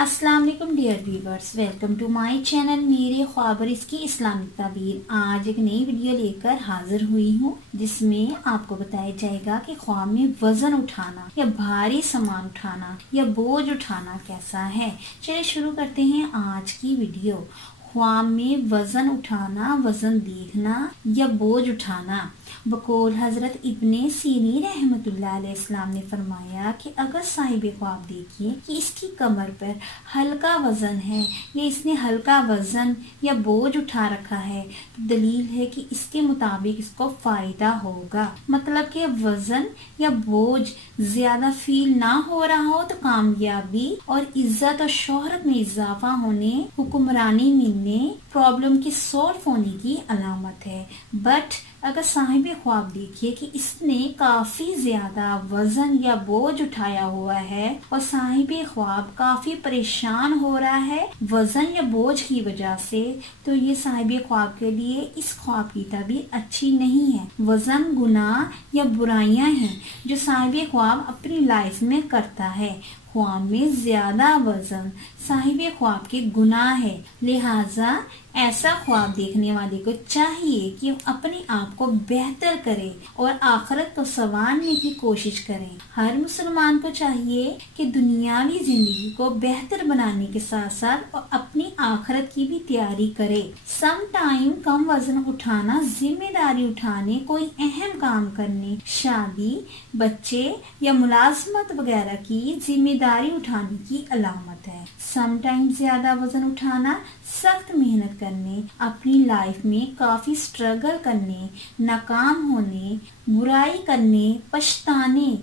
अस्सलाम वालेकुम dear viewers, welcome to my channel मेरे ख्वाब और इसकी इस्लामिक ताबीर। आज एक नई वीडियो लेकर हाजिर हुई हूँ जिसमें आपको बताया जाएगा कि ख्वाब में वजन उठाना या भारी सामान उठाना या बोझ उठाना कैसा है। चलिए शुरू करते हैं आज की वीडियो। ख्वाब में वजन उठाना, वजन देखना या बोझ उठाना। बकौल हजरत इब्ने सीरीन रहमतुल्लाह अलैहिस्सलाम ने फरमाया कि अगर साहिब ख्वाब देखिए कि इसकी कमर पर हल्का वजन है या इसने हल्का वजन या बोझ उठा रखा है तो दलील है कि इसके मुताबिक इसको फायदा होगा। मतलब कि वजन या बोझ ज्यादा फील ना हो रहा हो तो कामयाबी और इज्जत और शोहरत में इजाफा होने, हुक्मरानी मिलने, प्रॉब्लम के सॉल्व होने की अलामत है। बट अगर साहिब ख्वाब देखिए कि इसने काफी ज्यादा वजन या बोझ उठाया हुआ है और साहिब ख्वाब काफी परेशान हो रहा है वजन या बोझ की वजह से, तो ये साहिब ख्वाब के लिए इस ख्वाब की ताबीर अच्छी नहीं है। वजन गुनाह या बुराइयां हैं जो साहिब ख्वाब अपनी लाइफ में करता है। ख्वाब में ज्यादा वजन साहिब ख्वाब के गुनाह है, लिहाजा ऐसा ख्वाब देखने वाले को चाहिए कि अपने आप को बेहतर करे और आखिरत को संवारने की कोशिश करे। हर मुसलमान को चाहिए कि दुनियावी जिंदगी को बेहतर बनाने के साथ साथ और अपनी आखिरत की भी तैयारी करे। सम टाइम कम वजन उठाना, जिम्मेदारी उठाने, कोई अहम काम करने, शादी, बच्चे या मुलाजमत वगैरह की जिम्मेदारी उठाने की अलामत है। सम टाइम ज्यादा वजन उठाना, सख्त मेहनत करने, अपनी लाइफ में काफी स्ट्रगल करने, नाकाम होने, बुराई करने, पछताने,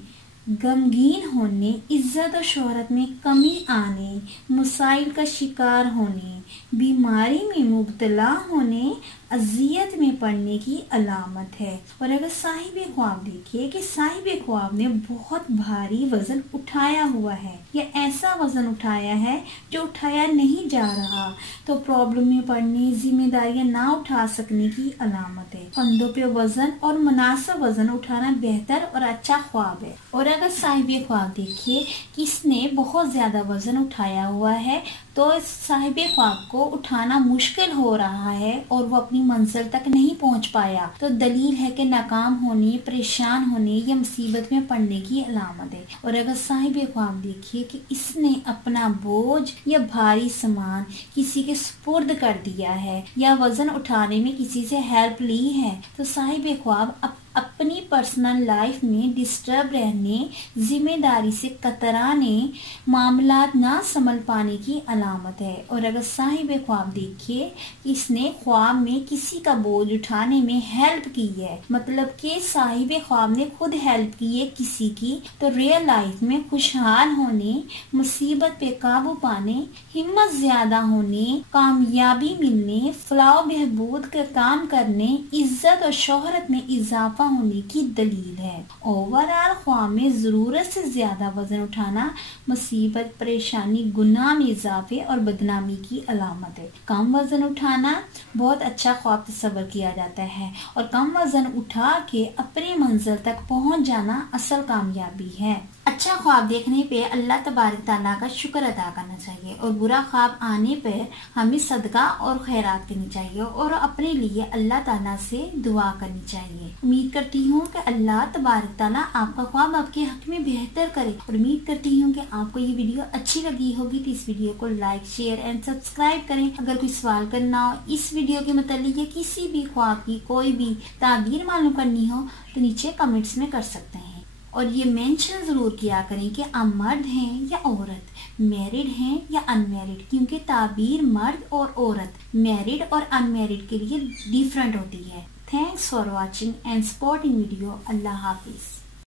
गमगीन होने, इज्जत और शोहरत में कमी आने, मुसाइल का शिकार होने, बीमारी में मुब्तला होने, अजियत में पड़ने की अलामत है। और अगर साहिब ख्वाब देखिए कि साहिब ख्वाब ने बहुत भारी वजन उठाया हुआ है या ऐसा वजन उठाया है जो उठाया नहीं जा रहा, तो प्रॉब्लम में पड़ने, जिम्मेदारियां ना उठा सकने की अलामत है। कंधों पे वजन और मुनासिब वजन उठाना बेहतर और अच्छा ख्वाब है। और अगर साहिब ख्वाब देखिए कि इसने बहुत ज्यादा वजन उठाया हुआ है तो साहिब ख्वाब को उठाना मुश्किल हो रहा है और वो अपनी मंजिल तक नहीं पहुंच पाया, तो दलील है कि नाकाम होने, परेशान होने या मुसीबत में पड़ने की अलामत है। और अगर साहिब ख्वाब देखिए कि इसने अपना बोझ या भारी सामान किसी के सुपुर्द कर दिया है या वजन उठाने में किसी से हेल्प ली है, तो साहिब ख्वाब अपनी पर्सनल लाइफ में डिस्टर्ब रहने, जिम्मेदारी से कतराने, मामलात ना संभल पाने की अलामत है। और अगर साहिब ख्वाब देखिए इसने ख्वाब में किसी का बोझ उठाने में हेल्प की है, मतलब कि साहिब ख्वाब ने खुद हेल्प की है किसी की, तो रियल लाइफ में खुशहाल होने, मुसीबत पे काबू पाने, हिम्मत ज्यादा होने, कामयाबी मिलने, फलाह बहबूद का काम करने, इज्जत और शोहरत में इजाफा होने की दलील है। ओवरऑल ख्वाब में जरूरत से ज्यादा वजन उठाना मुसीबत, परेशानी, गुनाह में इजाफे और बदनामी की अलामत है। कम वजन उठाना बहुत अच्छा ख्वाब तस्वर किया जाता है और कम वजन उठा के अपने मंजिल तक पहुंच जाना असल कामयाबी है। अच्छा ख्वाब देखने पे अल्लाह तबारक ताला का शुक्र अदा करना चाहिए और बुरा ख्वाब आने पर हमें सदका और खैरात करनी चाहिए और अपने लिए अल्लाह ताला से दुआ करनी चाहिए। उम्मीद करती हूँ कि अल्लाह तबारक ताला आपका ख्वाब आपके हक में बेहतर करे और उम्मीद करती हूँ कि आपको ये वीडियो अच्छी लगी होगी तो इस वीडियो को लाइक, शेयर एंड सब्सक्राइब करें। अगर कोई सवाल करना हो इस वीडियो के मतलब या किसी भी ख्वाब की कोई भी ताबीर मालूम करनी हो तो नीचे कमेंट्स में कर सकते हैं। और ये मेंशन जरूर किया करें कि आप मर्द हैं या औरत, मैरिड हैं या अनमैरिड, क्योंकि ताबीर मर्द और औरत, मैरिड और अनमैरिड के लिए डिफरेंट होती है। Thanks for watching and supporting video. Allah Hafiz.